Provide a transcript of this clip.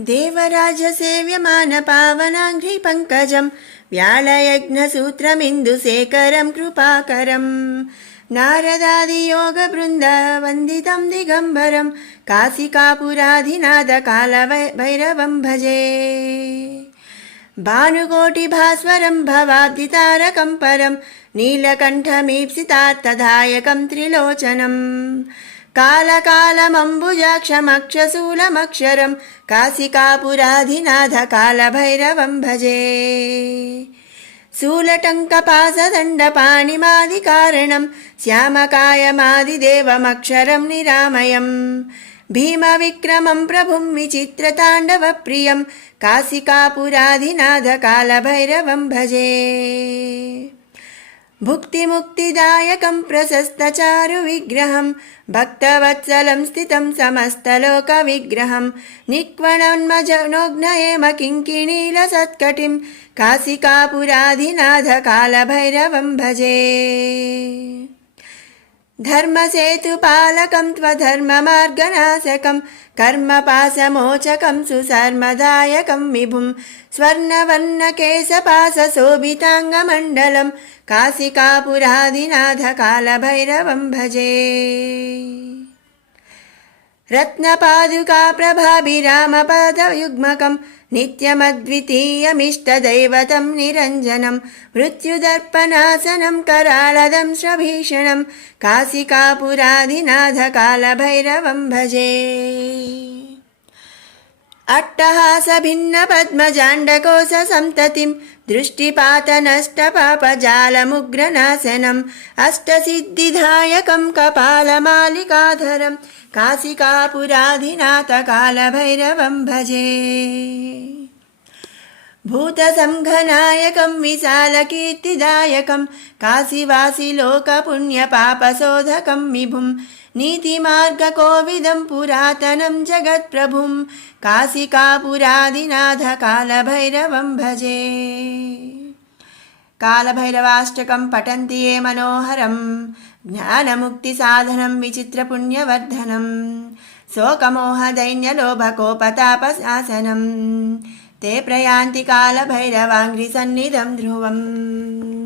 देवराजसेव्यमानपावनाङ्घ्रिपङ्कजं व्यालयज्ञसूत्रमिन्दुशेखरं कृपाकरं नारदादियोगबृन्दवन्दितं दिगम्बरं काशिकापुराधिनाथकालभैरवं भजे। भानुकोटिभास्वरं भवाब्धितारकं परं नीलकण्ठमीप्सितार्थदायकं त्रिलोचनम् कालकालमम्बुजाक्षमक्षशूलमक्षरं काशिकापुराधिनाथकालभैरवं भजे। शूलटङ्कपाशदण्डपाणिमादिकारणं श्यामकायमादिदेवमक्षरं निरामयं भीमविक्रमं प्रभुं विचित्रताण्डवप्रियं काशिकापुराधिनाथकालभैरवं भजे। भुक्तिमुक्तिदायकं प्रशस्तचारुविग्रहं भक्तवत्सलं स्थितं समस्तलोकविग्रहं निक्वणोन्मजनोघ्नयेमकिङ्किणीलसत्कटिं काशिकापुराधिनाथकालभैरवं भजे। धर्मसेतुपालकं त्वधर्ममार्गनाशकं कर्मपाशमोचकं सुधर्मदायकं विभुं स्वर्णवर्णकेशपाशशोभिताङ्गमण्डलं काशिकापुराधिनाथकालभैरवं भजे। रत्नपादुकाप्रभाभिरामपदयुग्मकं नित्यमद्वितीयमिष्टदैवतं निरञ्जनं मृत्युदर्पणासनं कराळदं श्रभीषणं काशिकापुराधिनाथकालभैरवं भजे। अट्टहासभिन्नपद्मजाण्डकोशसन्ततिं दृष्टिपातनष्टपापजालमुग्रनाशनम् अष्टसिद्धिदायकं कपालमालिकाधरं काशिकापुराधिनाथकालभैरवं भजे। भूतसंघनायकं विशालकीर्तिदायकं काशीवासिलोकपुण्यपापशोधकं विभुं नीतिमार्गकोविदं पुरातनं जगत्प्रभुं काशिकापुराधिनाथकालभैरवं भजे। कालभैरवाष्टकं पठन्ति ये मनोहरं ज्ञानमुक्तिसाधनं विचित्रपुण्यवर्धनं शोकमोहदैन्यलोभकोपतापशासनं ते प्रयान्ति कालभैरवाङ्घ्रिसन्निधं ध्रुवम्।